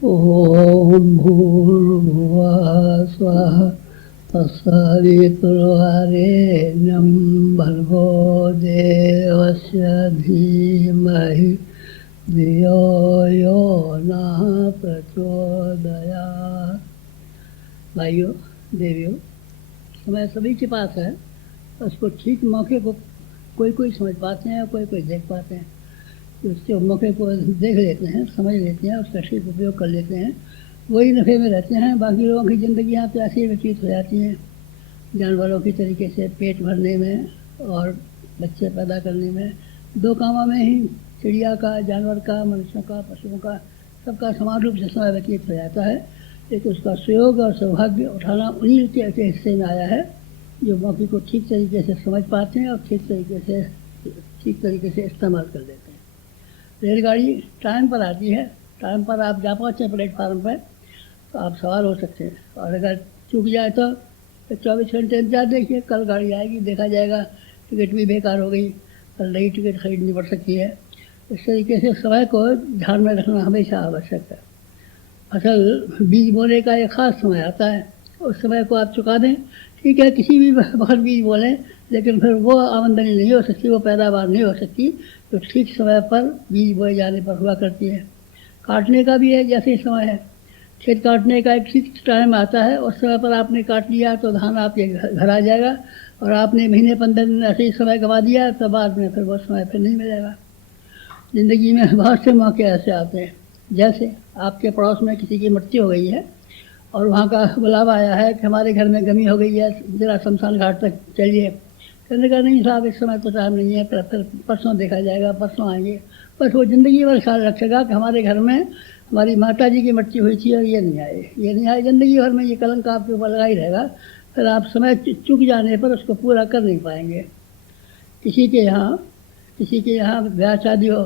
ओम भूर्भुवः स्वः तत्सवितुर्वरेण्यं भर्गो देवस्य धीमहि धियो यो नः प्रचोदयात्। भाइयों देवियों, समय सभी के पास है, उसको ठीक मौके को कोई कोई समझ पाते हैं और कोई कोई देख पाते हैं। उसके मौके को देख लेते हैं, समझ लेते हैं, उसका ठीक उपयोग कर लेते हैं, वही नफ़े में रहते हैं। बाकी लोगों की ज़िंदगी यहाँ पे ऐसी व्यतीत हो जाती हैं, जानवरों की तरीके से पेट भरने में और बच्चे पैदा करने में, दो कामों में ही चिड़िया का, जानवर का, मनुष्यों का, पशुओं का, सबका समान रूप से समय व्यतीत हो जाता है। लेकिन उसका सुयोग और सौभाग्य उठाना उन्हीं के हिस्से में आया है जो मौके को ठीक तरीके से समझ पाते हैं और ठीक तरीके से इस्तेमाल कर लेते हैं। रेलगाड़ी टाइम पर आती है, टाइम पर आप जा पहुँचे प्लेटफार्म पर तो आप सवार हो सकते हैं, और अगर चूक जाए तो 24 घंटे इंतजार देखिए, कल गाड़ी आएगी, देखा जाएगा टिकट भी बेकार हो गई, कल नई टिकट खरीदनी पड़ सकती है। इस तरीके से समय को ध्यान में रखना हमेशा आवश्यक है। फसल बीज बोने का एक ख़ास समय आता है, उस समय को आप चुका दें, ठीक है, किसी भी वक्त बीज बोलें, लेकिन फिर वो आमदनी नहीं हो सकती, वो पैदावार नहीं हो सकती तो ठीक समय पर बीज बोए जाने पर हुआ करती है। काटने का भी है जैसे ही समय है, खेत काटने का एक फिक्स टाइम आता है, उस समय पर आपने काट लिया तो धान आपके घर आ जाएगा, और आपने महीने 15 दिन ऐसे ही समय गंवा दिया तो बाद में फिर वो समय फिर नहीं मिलेगा। ज़िंदगी में बहुत से मौके ऐसे आते हैं, जैसे आपके पड़ोस में किसी की मृत्यु हो गई है और वहाँ का बुलावा आया है कि हमारे घर में गमी हो गई है, ज़रा शमशान घाट तक चलिए। कहने का नहीं साहब, इस समय तो टाइम नहीं है, फिर परसों देखा जाएगा, परसों आएंगे। बस वो ज़िंदगी भर ख्याल रखेगा कि हमारे घर में हमारी माता जी की मृत्यु हुई थी और ये नहीं आए, ज़िंदगी भर में ये कलंक आपके ऊपर लगा ही रहेगा। फिर आप समय चूक जाने पर उसको पूरा कर नहीं पाएंगे। किसी के यहाँ ब्याह शादी हो,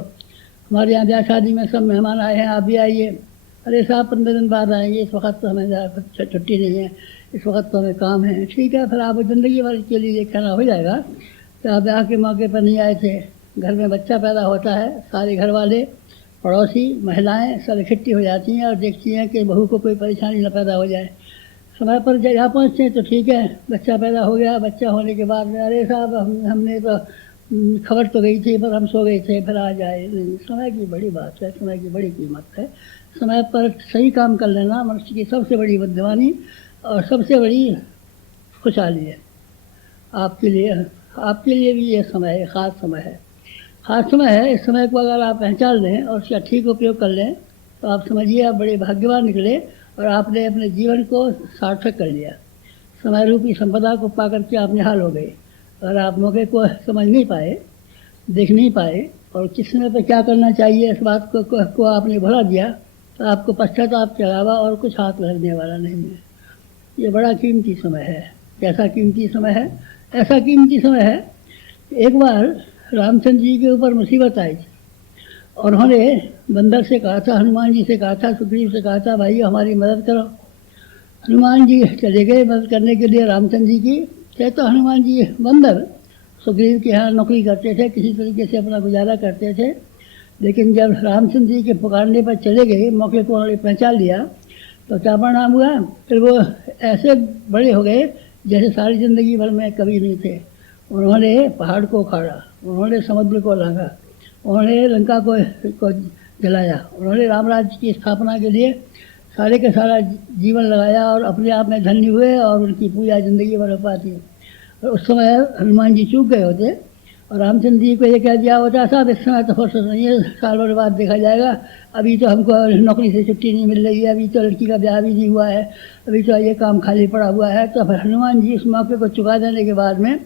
हमारे यहाँ ब्याह शादी में सब मेहमान आए हैं, आप भी आइए। अरे साहब 15 दिन बाद आएंगे, इस वक्त तो हमें छुट्टी नहीं है, इस वक्त तो हमें काम है। ठीक है, फिर आप ज़िंदगी भर के लिए कहना हो जाएगा कि आप ब्याह के मौके पर नहीं आए थे। घर में बच्चा पैदा होता है, सारे घर वाले, पड़ोसी, महिलाएं सब इकट्ठी हो जाती हैं और देखती हैं कि बहू को कोई परेशानी न पैदा हो जाए। समय पर जहाँ पहुँचते हैं तो ठीक है, बच्चा पैदा हो गया, बच्चा होने के बाद में अरे साहब हमने तो खबर तो गई थी पर हम सो गए थे, फिर आ जाए। समय की बड़ी बात है, समय की बड़ी कीमत है। समय पर सही काम कर लेना मनुष्य की सबसे बड़ी बुद्धिमानी और सबसे बड़ी खुशहाली है। आपके लिए भी ये समय ख़ास समय है, ख़ास समय है। इस समय को अगर आप पहचान लें और उसका ठीक उपयोग कर लें तो आप समझिए आप बड़े भाग्यवान निकले और आपने अपने जीवन को सार्थक कर लिया। समय रूपी संपदा को पा करके आप निहाल हो गए। अगर आप मौके को समझ नहीं पाए, देख नहीं पाए और किस समय पर क्या करना चाहिए इस बात को आपने भुला दिया तो आपको पश्चाताप के अलावा और कुछ हाथ लगने वाला नहीं है। ये बड़ा कीमती समय है। कैसा कीमती समय है? ऐसा कीमती समय है, एक बार रामचंद्र जी के ऊपर मुसीबत आई थी और उन्होंने बंदर से कहा था, हनुमान जी से कहा था, सुग्रीव से कहा था, भाई हमारी मदद करो। हनुमान जी चले गए मदद करने के लिए रामचंद्र जी की। कहता हनुमान जी बंदर सुग्रीव के यहाँ नौकरी करते थे, किसी तरीके से अपना गुजारा करते थे, लेकिन जब रामचंद्र जी के पुकारने पर चले गए, मौके को उन्होंने पहचान लिया तो क्या परिणाम हुआ? फिर वो ऐसे बड़े हो गए जैसे सारी ज़िंदगी भर में कभी नहीं थे। उन्होंने पहाड़ को उखाड़ा, उन्होंने समुद्र को लांघा, उन्होंने लंका को जलाया, उन्होंने राम राज्य की स्थापना के लिए सारे का सारा जीवन लगाया और अपने आप में धन्य हुए और उनकी पूजा ज़िंदगी भर हो पाती। और उस समय हनुमान जी चूक गए होते और रामचंद्र जी को ये कह दिया होता, साहब इस समय तो फुर्सत नहीं है, साल भर बाद देखा जाएगा, अभी तो हमको नौकरी से छुट्टी नहीं मिल रही है, अभी तो लड़की का ब्याह भी नहीं हुआ है, अभी तो ये काम खाली पड़ा हुआ है। तो फिर हनुमान जी इस मौके को चुका देने के बाद में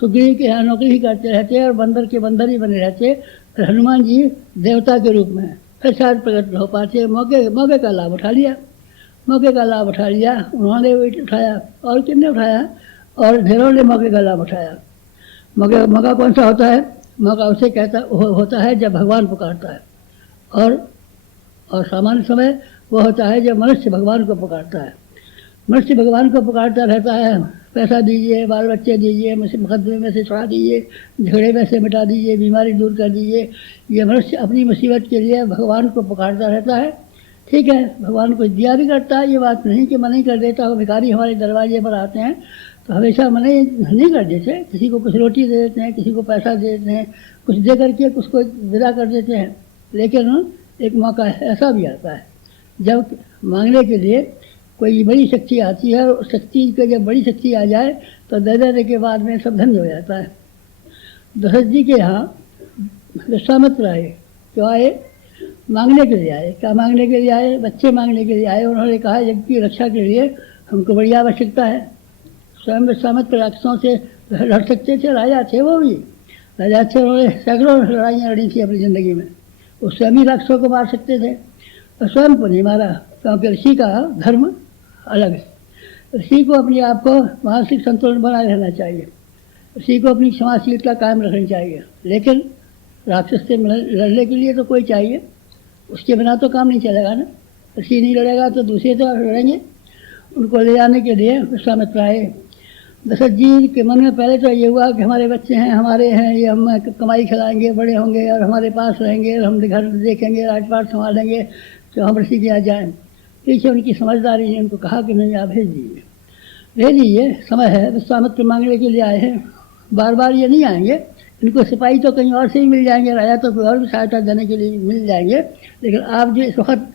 सुग्रीव के यहाँ नौकरी ही करते रहते और बंदर के बंदर ही बने रहते। फिर हनुमान जी देवता के रूप में फिर शायद प्रकट हो पाते। मौके का लाभ उठा लिया, उन्होंने उठाया और किसने उठाया, और ढेरों ने मौके का लाभ उठाया। मौका कौन सा होता है? मौका उसे होता है जब भगवान पुकारता है, और सामान्य समय वो होता है जब मनुष्य भगवान को पुकारता है। मनुष्य भगवान को पुकारता रहता है, पैसा दीजिए, बाल बच्चे दीजिए, मुकदमे में से छुड़ा दीजिए, झगड़े में से मिटा दीजिए, बीमारी दूर कर दीजिए। ये मनुष्य अपनी मुसीबत के लिए भगवान को पुकारता रहता है। ठीक है, भगवान कुछ दिया भी करता है, ये बात नहीं कि मना ही कर देता हो। भिखारी हमारे दरवाजे पर आते हैं तो हमेशा मना ही नहीं कर देते, किसी को कुछ रोटी दे देते हैं, किसी को पैसा दे देते हैं, कुछ दे करके कुछ को विदा कर देते हैं। लेकिन एक मौका ऐसा भी आता है जब मांगने के लिए कोई बड़ी शक्ति आती है, और शक्ति के जब बड़ी शक्ति आ जाए तो दे देने के बाद में सब धन्य हो जाता है। दशरथ जी के यहाँ विश्वामित्र आए, क्यों आए? मांगने के लिए आए। क्या मांगने के लिए आए? बच्चे मांगने के लिए आए। उन्होंने कहा यज्ञ की रक्षा के लिए हमको बड़ी आवश्यकता है। स्वयं विश्वामित्र राक्षसों से लड़ सकते थे, राजा थे, वो भी राजा थे, उन्होंने सैकड़ों लड़ाइयाँ लड़ी थी अपनी ज़िंदगी में। वो स्वयं ही राक्षसों को मार सकते थे, और स्वयं को नहीं मारा, क्योंकि ऋषि का धर्म अलग है। ऋषि को अपने आप को मानसिक संतुलन बनाए रहना चाहिए, ऋषि को अपनी क्षमाशीलता कायम रखनी चाहिए। लेकिन राक्षस से लड़ने के लिए तो कोई चाहिए, उसके बिना तो काम नहीं चलेगा ना। ऋषि नहीं लड़ेगा तो दूसरे तो लड़ेंगे। उनको ले जाने के लिए विश्वामित्र आए। दशरथ जी के मन में पहले तो ये हुआ कि हमारे बच्चे हैं, हमारे हैं, ये हम कमाई खिलाएंगे, बड़े होंगे और हमारे पास रहेंगे, और हम घर देखेंगे, राजपाट संभालेंगे, तो हम ऋषि के यहाँ जाएँ। पीछे उनकी समझदारी ने उनको कहा कि नहीं, आप भेज दीजिए, समय है। विश्वामित्र मांगने के लिए आए हैं, बार बार ये नहीं आएंगे, इनको सिपाही तो कहीं और से ही मिल जाएंगे, राजा तो कोई और भी सहायता देने के लिए मिल जाएंगे। लेकिन आप जो इस वक्त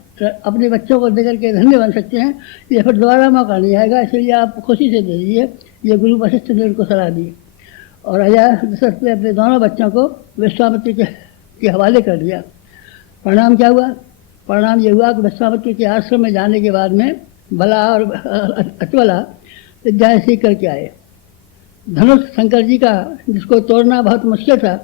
अपने बच्चों को देकर के धन्य बन सकते हैं, ये फिर दोबारा मौका नहीं आएगा, इसलिए आप खुशी से दे दीजिए। ये गुरु वशिष्ठ ने उनको सलाह दी, और राजा दशरथ ने अपने दोनों बच्चों को विश्वामित्र के हवाले कर दिया। परिणाम क्या हुआ? परिणाम ये हुआ कि विश्वामित्र के आश्रम में जाने के बाद में बला और अचवला विद्याएँ सीख करके आए। धनुष शंकर जी का, जिसको तोड़ना बहुत मुश्किल था,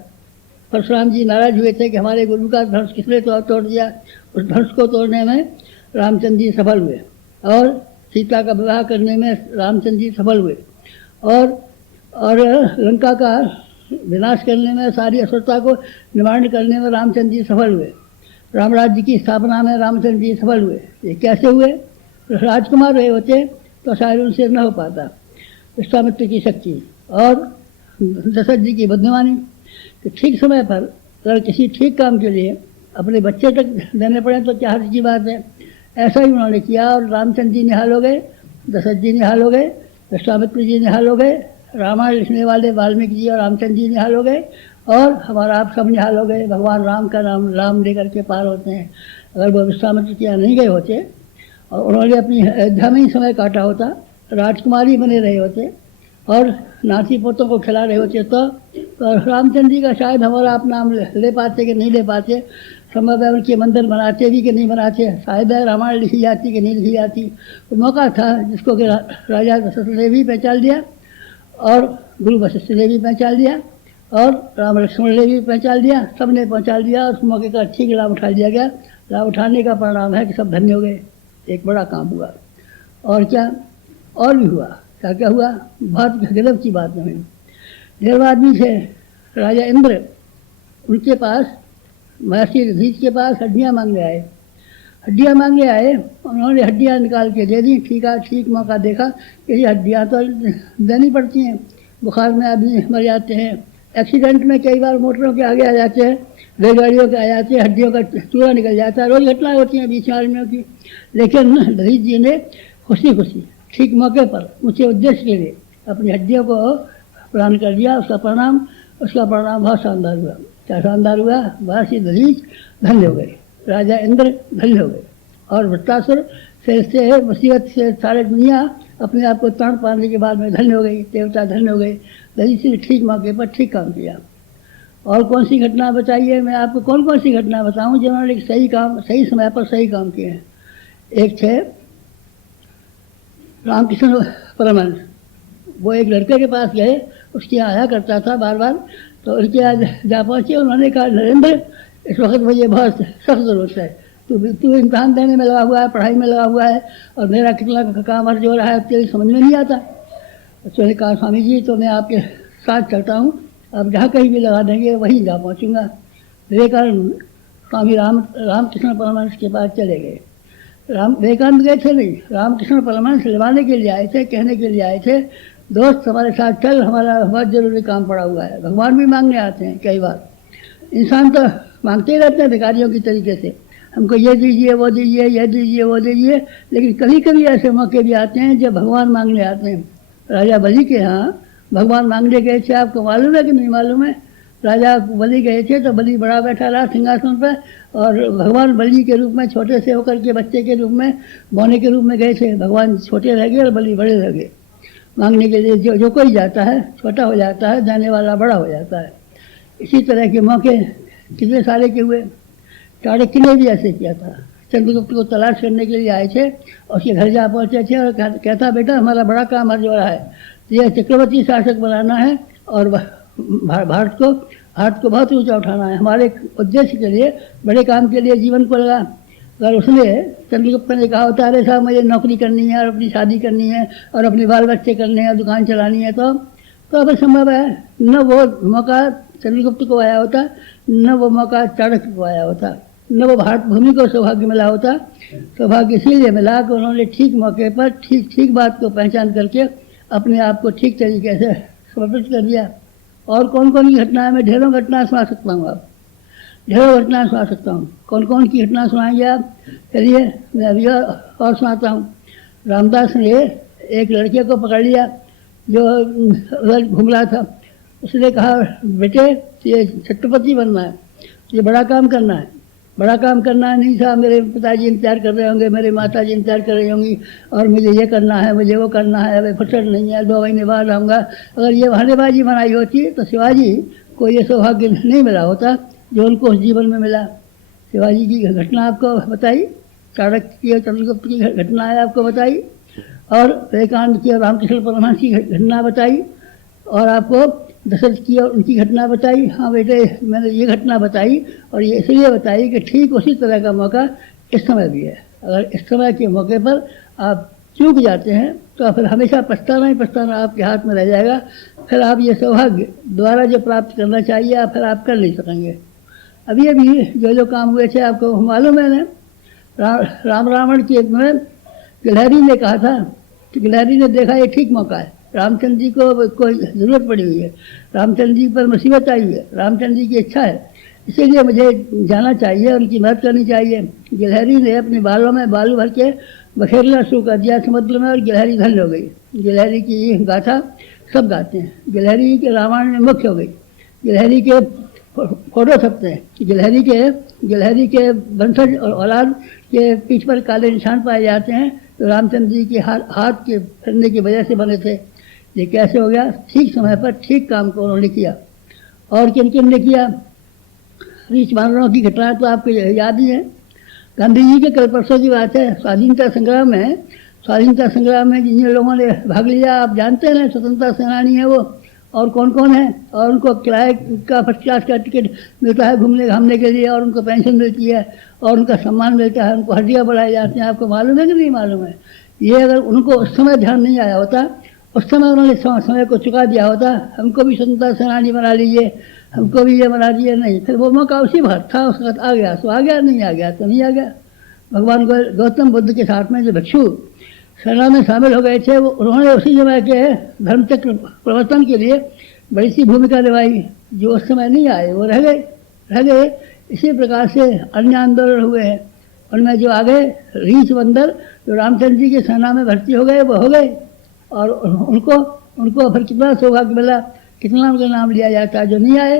परशुराम जी नाराज हुए थे कि हमारे गुरु का धनुष किसने तो तोड़ दिया। उस धनुष को तोड़ने में रामचंद्र जी सफल हुए, और सीता का विवाह करने में रामचंद्र जी सफल हुए, और लंका का विनाश करने में, सारी असुरता को निवारण करने में रामचंद्र जी सफल हुए। राम राज्य की स्थापना में रामचंद्र जी सफल हुए। ये कैसे हुए? राजकुमार रहे होते तो शायद उनसे न हो पाता। विश्वामित्र की शक्ति और दशरथ जी की बुद्धिमानी कि ठीक समय पर अगर किसी ठीक काम के लिए अपने बच्चे तक देने पड़े तो क्या हर्ज की बात है। ऐसा ही उन्होंने किया, और रामचंद्र जी निहाल हो गए, दशरथ जी निहाल हो गए, विश्वामित्र जी निहाल हो गए, रामायण लिखने वाले वाल्मीकि जी और रामचंद्र जी निहाल हो गए, और हमारा आप सब निहाल हो गए। भगवान राम का नाम राम लेकर के पार होते हैं। अगर वो विश्वामित्र के यहाँ नहीं गए होते और उन्होंने अपनी अयोध्या में ही समय काटा होता, राजकुमारी बने रहे होते और नाती पोतों को खिला रहे होते, तो रामचंद्र जी का शायद हमारा आप नाम ले पाते कि नहीं ले पाते। संभव है उनके मंदिर बनाते भी कि नहीं बनाते, शायद है रामायण लिखी जाती कि नहीं लिखी जाती। तो मौका था जिसको कि राजा दशरथ ने भी पहचान लिया, और गुरु वशिष्ठ ने भी पहचान लिया, और राम लक्ष्मण ने भी पहचान लिया, सब ने पहचान लिया। उस मौके का ठीक लाभ उठा लिया गया। लाभ उठाने का परिणाम है कि सब धन्य हो गए। एक बड़ा काम हुआ। और क्या और भी हुआ? क्या क्या हुआ? बहुत गजब की बात नहीं। देर आदमी थे राजा इंद्र, उनके पास महर्षि दधीच के पास हड्डियाँ मांगने आए। हड्डियाँ मांगने आए, उन्होंने हड्डियाँ निकाल के दे दी। ठीक मौका देखा कि ये हड्डियाँ तो देनी पड़ती हैं, बुखार में आदमी मर जाते हैं, एक्सीडेंट में कई बार मोटरों के आगे आ जाते हैं, रेलगाड़ियों के आ जाते हैं, हड्डियों का चूरा निकल जाता है, रोज़ घटनाएँ होती हैं बीच में आदमियों की। लेकिन दधीच जी ने खुशी खुशी ठीक मौके पर ऊँचे उद्देश्य के लिए अपनी हड्डियों को प्रदान कर दिया। उसका परिणाम बहुत शानदार हुआ। क्या शानदार हुआ? महर्षि दधीच धन्य हो गए, राजा इंद्र धन्य हो गए, और वृत्तासुर से मुसीबत से सारे दुनिया अपने आप को तरण पाने के बाद में धन्य हो गई, देवता धन्य हो गए। दधीच ने ठीक मौके पर ठीक काम किया। और कौन सी घटना बताइए? मैं आपको कौन कौन सी घटना बताऊं जिन्होंने सही काम, सही समय पर सही काम किए हैं। एक थे रामकृष्ण परमहंस। वो एक लड़के के पास गए, उसके यहाँ आया करता था बार बार, तो उनके यहाँ जा पहुँचे। उन्होंने कहा, नरेंद्र, इस वक्त मुझे बहुत सख्त ज़रूरत है, तू इम्तहान देने में लगा हुआ है, पढ़ाई में लगा हुआ है, और मेरा कितना काम अर्ज हो रहा है तेरी समझ में नहीं आता। तो उन्होंने कहा, स्वामी जी तो मैं आपके साथ चलता हूँ, आप जहाँ कहीं भी लगा देंगे वहीं जा पहुँचूँगा। विवेकानंद स्वामी रामकृष्ण परमहंस के पास चले गए। विवेकानंद गए थे नहीं, रामकृष्ण परमहंस लिवाने के लिए आए थे, कहने के लिए आए थे, दोस्त हमारे साथ चल, हमारा बहुत ज़रूरी काम पड़ा हुआ है। भगवान भी मांगने आते हैं कई बार, इंसान तो मांगते ही रहते हैं भिखारियों की तरीके से। हमको ये दीजिए, वो दीजिए, ये दीजिए, वो दीजिए। लेकिन कभी कभी ऐसे मौके भी आते हैं जब भगवान मांगने आते हैं। राजा बलि के यहाँ भगवान मांगने गए थे, आपको मालूम है कि नहीं मालूम है? राजा बलि गए थे तो बलि बड़ा बैठा रहा सिंहासन पर, और भगवान बलि के रूप में छोटे से होकर के बच्चे के रूप में, बौने के रूप में गए थे। भगवान छोटे रह गए और बलि बड़े रह गए। मांगने के लिए जो कोई जाता है छोटा हो जाता है, जाने वाला बड़ा हो जाता है। इसी तरह के मौके कितने सारे के हुए। चाणक्य ने भी ऐसे किया था। चंद्रगुप्त को तलाश करने के लिए आए थे और उसके घर जा पहुँचे थे और कहता, बेटा हमारा बड़ा काम आज हो रहा है, यह चक्रवर्ती शासक बनाना है और भारत को बहुत ऊंचा उठाना है। हमारे उद्देश्य के लिए, बड़े काम के लिए जीवन को लगा। अगर उसने, चंद्रगुप्त ने कहा होता, अरे साहब मुझे नौकरी करनी है और अपनी शादी करनी है और अपने बाल बच्चे करने हैं, दुकान चलानी है, तो अगर संभव है, न वो मौका चंद्रगुप्त को आया होता, न वो मौका चाणक्य को आया होता, न वो भारत भूमि को सौभाग्य मिला होता। सौभाग्य इसीलिए मिला कि उन्होंने ठीक मौके पर ठीक बात को पहचान करके अपने आप को ठीक तरीके से समर्पित कर दिया। और कौन कौन की घटना है, मैं ढेरों घटना सुना सकता हूँ, आप ढेरों घटना सुना सकता हूँ। कौन कौन की घटना सुनाएंगे आप? चलिए मैं अभी और सुनाता हूँ। रामदास ने एक लड़के को पकड़ लिया जो उधर घूम रहा था। उसने कहा, बेटे ये छत्रपति बनना है, ये बड़ा काम करना है। बड़ा काम करना है नहीं साहब, मेरे पिताजी इंतजार कर रहे होंगे, मेरे माता जी इंतजार कर रही होंगी और मुझे ये करना है, मुझे वो करना है, अभी फुर्सत नहीं है, 2 महीने बाद आऊँगा। अगर ये बहानेबाजी बनाई होती तो शिवाजी को ये सौभाग्य नहीं मिला होता जो उनको उस जीवन में मिला। शिवाजी की घटना आपको बताई, चाणक्य की और चंद्रगुप्त की घटना है आपको बताई, और विवेकानंद की और रामकृष्ण परमहंस की घटना बताई, और आपको दशरथ की और उनकी घटना बताई। हाँ बेटे, मैंने ये घटना बताई और ये इसलिए बताई कि ठीक उसी तरह का मौका इस समय भी है। अगर इस समय के मौके पर आप चूक जाते हैं तो फिर हमेशा पछताना ही पछताना आपके हाथ में रह जाएगा। फिर आप ये सौभाग्य दोबारा जो प्राप्त करना चाहिए फिर आप कर नहीं सकेंगे। अभी अभी जो काम हुए थे आपको मालूम है ना, राम रावण की में गिलहरी ने कहा था कि गिलहरी ने देखा ये ठीक मौका है, रामचंद्र जी को कोई ज़रूरत पड़ी हुई है, रामचंद्र जी पर मुसीबत आई हुई है, रामचंद्र जी की इच्छा है, इसीलिए मुझे जाना चाहिए, उनकी मदद करनी चाहिए। गिलहरी ने अपने बालों में बालू भर के बखेरना शुरू कर दिया समुद्र में और गिलहरी धन्य हो गई। गिलहरी की ये गाथा सब गाते हैं। गिलहरी के रामायण में मुख्य हो गई। गिलहरी के फोटो छपते हैं। गिलहरी के वंशज और औलाद के पीठ पर काले निशान पाए जाते हैं, तो रामचंद्र जी के हाथ के फिरने की वजह से बने थे। ये कैसे हो गया? ठीक समय पर ठीक काम को उन्होंने किया। और किन किन ने किया? रीछ वानरों की घटना तो आपको याद ही है। गांधी जी के कल परसों की बात है, स्वाधीनता संग्राम में जिन लोगों ने भाग लिया आप जानते हैं ना, स्वतंत्रता सेनानी है वो। और कौन कौन है? और उनको किराए का फर्स्ट क्लास का टिकट मिलता है घूमने घामने के लिए, और उनको पेंशन मिलती है और उनका सम्मान मिलता है, उनको हड्डियाँ बढ़ाई जाती हैं। आपको मालूम है कि नहीं मालूम है? ये अगर उनको उस समय ध्यान नहीं आया होता, उस समय उन्होंने समय को चुका दिया होता, हमको भी स्वतंत्रता सेनानी बना लीजिए, हमको भी ये बना दिए, नहीं, फिर वो मौका उसी वक्त था, उस वक्त आ गया तो आ गया, नहीं आ गया तो नहीं आ गया। भगवान गौतम बुद्ध के साथ में जो भिक्षु सेना में शामिल हो गए थे, वो उन्होंने उसी समय के धर्मचक्र प्रवर्तन के लिए बड़ी सी भूमिका निभाई। जो उस समय नहीं आए वो रह गए। इसी प्रकार से अन्य आंदोलन हुए हैं, उनमें जो आ गए रीछ बंदर जो रामचंद्र जी की सेना में भर्ती हो गए वो हो गए, और उनको फिर कितना सौभाग्य मिला, कितना उनका नाम लिया जाता है। जो नहीं आए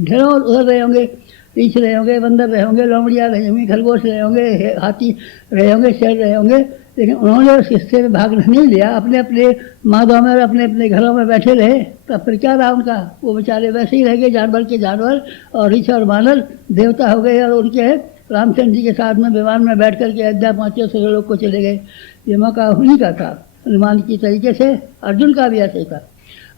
ढेरों उधर रहे होंगे, रीछ रहे होंगे, बंदर रहे होंगे, लोमड़िया रहे होंगी, खरगोश रहे होंगे, हाथी रहे होंगे, शेर रहे होंगे, लेकिन उन्होंने उस हिस्से में भाग नहीं लिया। अपने अपने माँ में और अपने अपने घरों में बैठे रहे, तब फिर क्या रहा उनका? वो बेचारे वैसे ही रह गए, जानवर के जानवर, और रीछ और बानर देवता हो गए, और उनके रामचंद्र जी के साथ में विमान में बैठ करके अयोध्या पहुँचे, सभी लोग को चले गए। ये मौका उन्हीं का था। हनुमान की तरीके से अर्जुन का भी ऐसे था।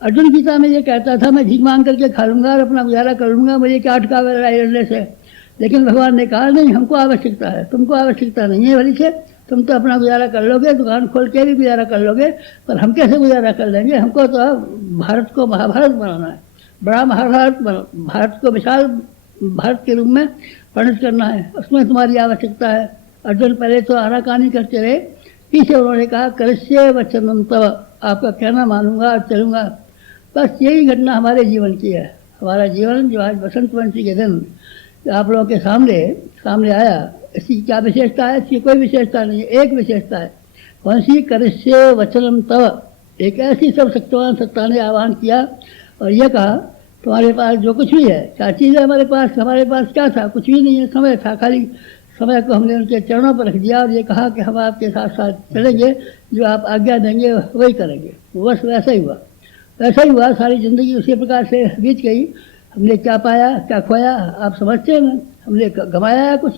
अर्जुन गीता में ये कहता था, मैं भीख मांग करके खा लूँगा और अपना गुजारा कर लूँगा, मुझे क्या अटका लड़ाई लड़ने से। लेकिन भगवान ने कहा नहीं, हमको आवश्यकता है, तुमको आवश्यकता नहीं है भली से, तुम तो अपना गुजारा कर लोगे, दुकान खोल के भी गुजारा कर लोगे, पर हम कैसे गुजारा कर लेंगे? हमको तो भारत को महाभारत बनाना है, बड़ा महाभारत, भारत को विशाल भारत के रूप में परिणत करना है, उसमें तुम्हारी आवश्यकता है। अर्जुन पहले तो आनाकानी करते रहे, पीछे उन्होंने कहा करिष्ये वचनं तव, आपका कहना मानूंगा और चलूँगा। बस यही घटना हमारे जीवन की है। हमारा जीवन जो आज बसंत पंचमी के दिन आप लोगों के सामने सामने आया। इसकी क्या विशेषता है? इसकी कोई विशेषता नहीं है, एक विशेषता है। कौन सी? करिष्ये वचनम तव। एक ऐसी सर्वशक्तिमान सत्ता ने आह्वान किया और यह कहा तुम्हारे पास जो कुछ भी है, क्या चीज़ है हमारे पास क्या था? कुछ भी नहीं है, समय था खाली। समय को हमने उनके चरणों पर रख दिया और ये कहा कि हम आपके साथ साथ चलेंगे, जो आप आज्ञा देंगे वही करेंगे। बस वैसा ही हुआ। सारी ज़िंदगी उसी प्रकार से बीत गई। हमने क्या पाया, क्या खोया, आप समझते हैं ना? हमने गंवाया है कुछ?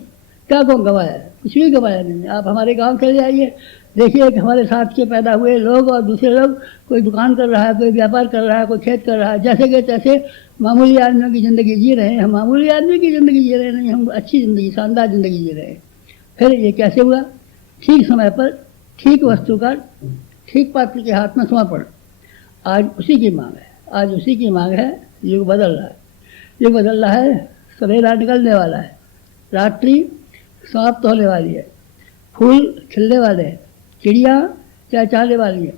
क्या को गंवाया है? कुछ भी गंवाया नहीं। आप हमारे गांव चले जाइए, देखिए कि हमारे साथ के पैदा हुए लोग और दूसरे लोग, कोई दुकान कर रहा है, कोई व्यापार कर रहा है, कोई खेत कर रहा है, जैसे कि तैसे मामूली आदमियों की ज़िंदगी जी रहे हैं। हम मामूली आदमी की ज़िंदगी जी रहे नहीं, हम अच्छी ज़िंदगी, शानदार ज़िंदगी जी रहे हैं। फिर ये कैसे हुआ? ठीक समय पर, ठीक वस्तु का, ठीक पात्र के हाथ में समर्पण। आज उसी की मांग है। युग बदल रहा है। सवेरा निकलने वाला है, रात्रि समाप्त होने वाली है, फूल खिलने वाले हैं, चिड़िया चहचहाने वाली है,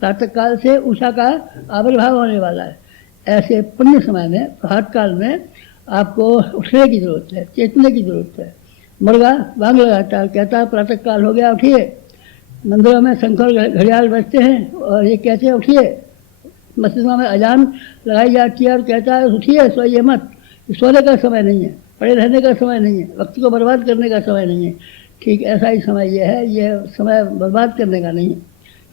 प्रातःकाल से उषा का आविर्भाव होने वाला है। ऐसे पुण्य समय में, प्रभात काल में आपको उठने की ज़रूरत है, चेतने की ज़रूरत है। मुर्गा बांग लगाता है, कहता है प्रातःकाल हो गया, उठिए। मंदिरों में शंख और घड़ियाल बजते हैं और ये कहते हैं उठिए। मस्जिदों में अजान लगाई जाती है और कहता है उठिए, सोइए मत। सोने का समय नहीं है, पड़े रहने का समय नहीं है, वक्त को बर्बाद करने का समय नहीं है। ठीक ऐसा ही समय ये है। ये समय बर्बाद करने का नहीं है,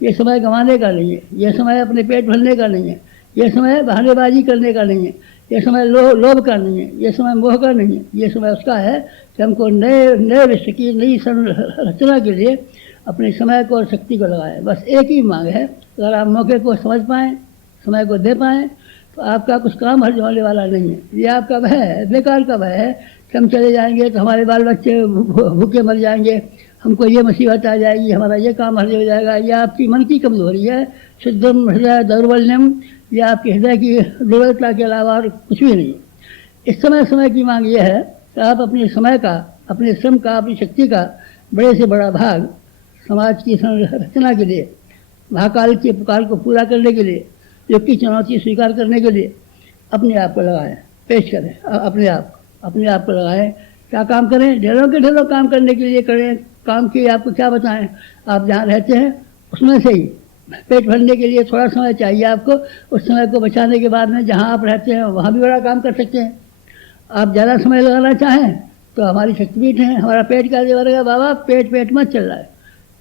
ये समय गंवाने का नहीं है, ये समय अपने पेट भरने का नहीं है, ये समय बहानेबाजी करने का नहीं है, ये समय लोभ का नहीं है, ये समय मोह का नहीं है। ये समय उसका है कि हमको नए विश्व की नई संरचना के लिए अपने समय को और शक्ति को लगाएं। बस एक ही मांग है, अगर आप मौके को समझ पाएँ, समय को दे पाएँ, तो आपका कुछ काम हर्ज होने वाला नहीं है। ये आपका भय है, बेकार का भय है कि हम चले जाएंगे तो हमारे बाल बच्चे भूखे मर जाएंगे, हमको ये मुसीबत आ जाएगी, हमारा ये काम हर्ज हो जाएगा। यह आपकी मन की कमजोरी है। शुद्धम हृदय दौर्बल्यम, यह आपके हृदय की दुर्बलता के अलावा और कुछ भी नहीं। इस समय की मांग यह है कि आप अपने समय का, अपने श्रम का, अपनी शक्ति का बड़े से बड़ा भाग समाज की संरचना के लिए, महाकाल के पुकार को पूरा करने के लिए, युग की चुनौती स्वीकार करने के लिए अपने आप को लगाएं, पेश करें। अपने आप को लगाएं। क्या काम करें? ढेरों के ढेरों काम करने के लिए करें। काम की आपको क्या बताएं? आप जहाँ रहते हैं उसमें से ही पेट भरने के लिए थोड़ा समय चाहिए आपको। उस समय को बचाने के बाद में जहाँ आप रहते हैं वहाँ भी बड़ा काम कर सकते हैं। आप ज़्यादा समय लगाना चाहें तो हमारी शक्तिपीठ है। हमारा पेट क्या देगा? बाबा पेट मत चल रहा है।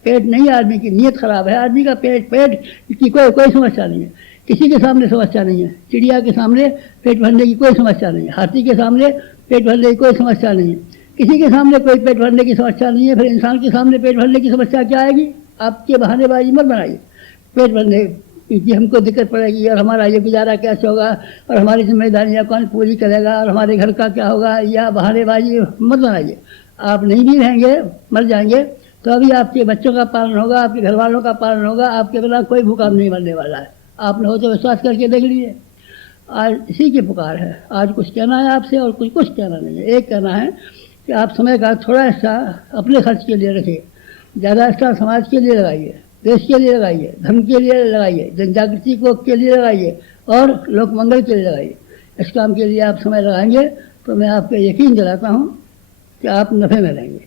पेट नहीं, आदमी की नीयत खराब है। आदमी का पेट की कोई समस्या नहीं है, किसी के सामने समस्या नहीं है। चिड़िया के सामने पेट भरने की कोई समस्या नहीं है, हाथी के सामने पेट भरने की कोई समस्या नहीं है, किसी के सामने कोई पेट भरने की समस्या नहीं है। फिर इंसान के सामने पेट भरने की समस्या क्या आएगी? आपके बहानेबाजी मत बनाइए। पेट भरने की हमको दिक्कत पड़ेगी और हमारा ये गुजारा कैसे होगा और हमारी जिम्मेदारियाँ कौन पूरी करेगा और हमारे घर का क्या होगा, या बहानेबाजी मत बनाइए। आप नहीं भी रहेंगे, मर जाएंगे तो अभी आपके बच्चों का पालन होगा, आपके घर वालों का पालन होगा। आपके बिना कोई भूखा नहीं मरने वाला है। आपने हो तो विश्वास करके देख लीजिए। आज इसी की पुकार है। आज कुछ कहना है आपसे और कुछ कहना नहीं है। एक कहना है कि आप समय का थोड़ा हिस्सा अपने खर्च के लिए रखिए, ज़्यादा हिस्सा समाज के लिए लगाइए, देश के लिए लगाइए, धर्म के लिए लगाइए, जन जागृति को के लिए लगाइए और लोक मंगल के लिए लगाइए। इस काम के लिए आप समय लगाएंगे तो मैं आपको यकीन दिलाता हूँ कि आप नफ़े में रहेंगे।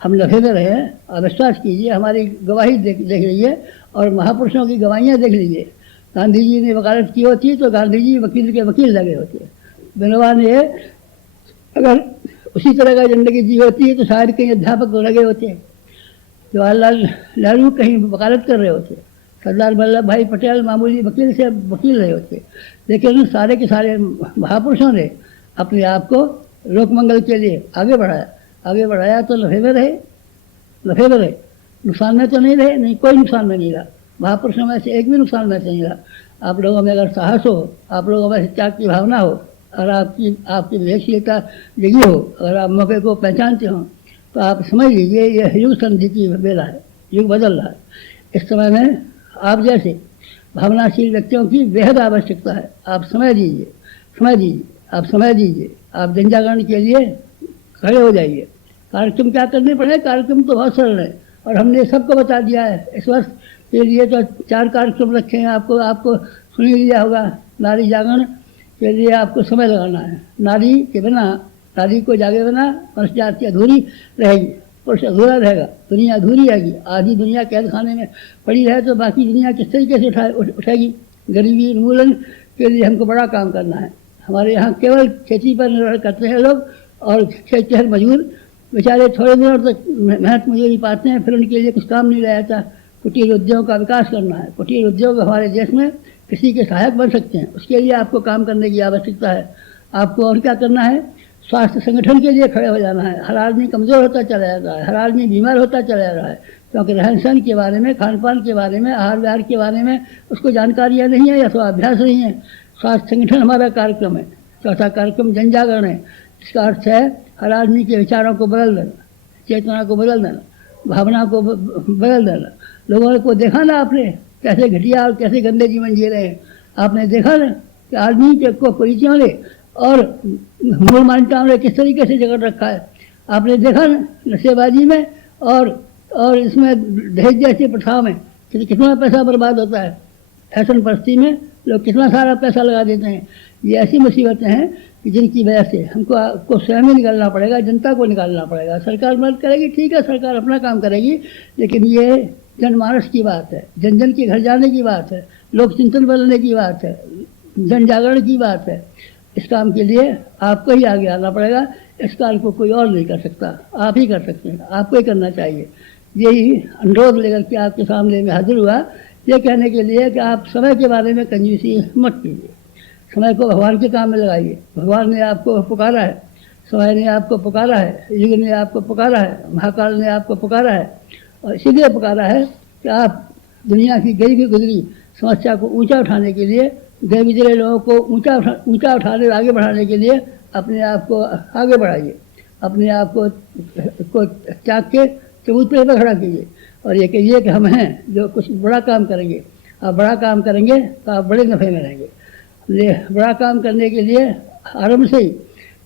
हम नफ़े में रहे। आप विश्वास कीजिए, हमारी गवाही देख लीजिए और महापुरुषों की गवाहियाँ देख लीजिए। गांधी जी ने वकालत की होती तो गांधी जी वकील के वकील लगे होते। विनोबा ने अगर उसी तरह का जिंदगी जी होती तो शायद कहीं अध्यापक लगे होते। जवाहरलाल नेहरू कहीं वकालत कर रहे होते। सरदार वल्लभ भाई पटेल मामूली वकील से वकील रहे होते। लेकिन सारे के सारे महापुरुषों ने अपने आप को लोकमंगल के लिए आगे बढ़ाया तो नफ़े में रहे, नुकसान में तो नहीं रहे। नहीं, कोई नुकसान में नहीं रहा। महापुरुषों में से एक भी नुकसान में से नहीं रहा। आप लोगों में अगर साहस हो, आप लोगों में त्याग की भावना हो और आपकी विवेकशीलता जगी हो, अगर आप मौके को पहचानते हो तो आप समझ लीजिए यह युग संधि की बेला है। युग बदल रहा है। इस समय में आप जैसे भावनाशील व्यक्तियों की बेहद आवश्यकता है। आप समय दीजिए। आप जन जागरण के लिए खड़े हो जाइए। कार्यक्रम क्या करने पड़े? कार्यक्रम तो बहुत सरल है और हमने सबको बता दिया है। इस वर्ष के लिए तो 4 कार्यक्रम रखे हैं। आपको सुन लिया होगा। नारी जागरण के लिए आपको समय लगाना है। नारी के बिना नारी को जागे बिना मनुष्य जाति अधूरी रहेगी, पुरुष अधूरा रहेगा, दुनिया अधूरी रहेगी। आधी दुनिया कैद खाने में पड़ी रहे तो बाकी दुनिया किस तरीके से उठेगी। गरीबी उन्मूलन के लिए हमको बड़ा काम करना है। हमारे यहाँ केवल खेती पर निर्भर करते हैं लोग, और खेत मजदूर बेचारे थोड़े दिनों तक मेहनत मजदूरी पाते हैं, फिर उनके लिए कुछ काम नहीं रह जाता। कुटीर उद्योग का विकास करना है। कुटीर उद्योग हमारे देश में किसी के सहायक बन सकते हैं, उसके लिए आपको काम करने की आवश्यकता है। आपको और क्या करना है, स्वास्थ्य संगठन के लिए खड़े हो जाना है। हर आदमी कमज़ोर होता चला जा रहा है, हर आदमी बीमार होता चला जा रहा है, क्योंकि रहन सहन के बारे में, खान पान के बारे में, आहार विहार के बारे में उसको जानकारियाँ नहीं है या तो अभ्यास नहीं है। स्वास्थ्य संगठन हमारा कार्यक्रम है। चौथा कार्यक्रम जन जागरण है। इसका अर्थ है हर आदमी के विचारों को बदल देना, चेतना को बदल देना, भावना को बदल देना। लोगों को देखा ना आपने कैसे घटिया और कैसे गंदे जीवन जी रहे हैं। आपने देखा ना कि आदमी को परिचयों ले और मूल मान्यताओं ने किस तरीके से जकड़ रखा है। आपने देखा ना नशेबाजी में और इसमें दहेज जैसी प्रथाओं में कितना पैसा बर्बाद होता है। फैशन परस्ती में लोग कितना सारा पैसा लगा देते हैं। ये ऐसी मुसीबतें हैं कि जिनकी वजह से हमको स्वयं ही निकालना पड़ेगा, जनता को निकालना पड़ेगा। सरकार मदद करेगी, ठीक है, सरकार अपना काम करेगी, लेकिन ये जनमानस की बात है, जन जन के घर जाने की बात है, लोक चिंतन बदलने की बात है, जन जागरण की बात है। इस काम के लिए आपको ही आगे आना पड़ेगा। इस काम को कोई और नहीं कर सकता, आप ही कर सकते हैं, आपको ही करना चाहिए। यही अनुरोध लेकर के आपके सामने में हाजिर हुआ, ये कहने के लिए कि आप समय के बारे में कंजूसी मत कीजिए। समय को भगवान के काम में लगाइए। भगवान ने आपको पुकारा है, समय ने आपको पुकारा है, युग ने आपको पुकारा है, महाकाल ने आपको पुकारा है, और इसीलिए पुकारा है कि आप दुनिया की गरीबी गुजरी समस्या को ऊंचा उठाने के लिए, गए गुजरे लोगों को ऊंचा उठाने और आगे बढ़ाने के लिए अपने आप को आगे बढ़ाइए। अपने आप को त्याग के चबूतरे पर खड़ा कीजिए और ये कहिए कि हम हैं जो कुछ बड़ा काम करेंगे। आप बड़ा काम करेंगे तो आप बड़े नफ़े में रहेंगे। बड़ा काम करने के लिए आरंभ से ही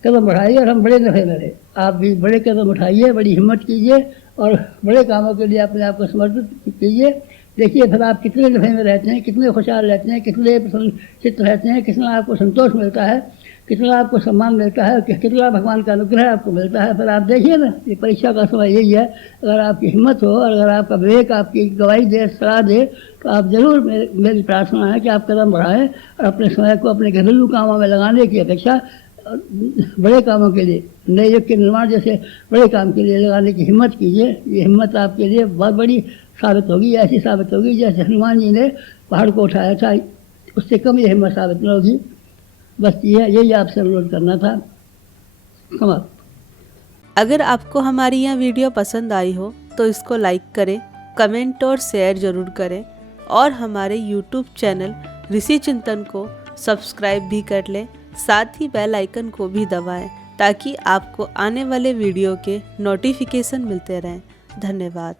कदम बढ़ाइए और हम बड़े नफ़े में रहें। आप भी बड़े कदम उठाइए, बड़ी हिम्मत कीजिए और बड़े कामों के लिए अपने आप को समर्पित कीजिए। देखिए फिर आप कितने नफ़े में रहते हैं, कितने खुशहाल रहते हैं, कितने प्रसन्नचित्त रहते हैं, कितना आपको संतोष मिलता है, कितना आपको सम्मान मिलता है, कितना भगवान का अनुग्रह आपको मिलता है। फिर आप देखिए ना, ये परीक्षा का समय यही है। अगर आपकी हिम्मत हो और अगर आपका विवेक आपकी गवाही दे, सलाह दे, तो आप ज़रूर, मेरी प्रार्थना है कि आप कदम बढ़ाएं और अपने समय को अपने घरेलू कामों में लगाने की अपेक्षा बड़े कामों के लिए, नए युग के निर्माण जैसे बड़े काम के लिए लगाने की हिम्मत कीजिए। ये हिम्मत आपके लिए बहुत बड़ी साबित होगी, ऐसी साबित होगी जैसे हनुमान जी ने पहाड़ को उठाया था, उससे कम ये हिम्मत साबित न होगी। बस यही आपसे अनुरोध करना था। समाप्त। अगर आपको हमारी यह वीडियो पसंद आई हो तो इसको लाइक करें, कमेंट और शेयर ज़रूर करें और हमारे YouTube चैनल ऋषि चिंतन को सब्सक्राइब भी कर लें। साथ ही बेल आइकन को भी दबाएं ताकि आपको आने वाले वीडियो के नोटिफिकेशन मिलते रहें। धन्यवाद।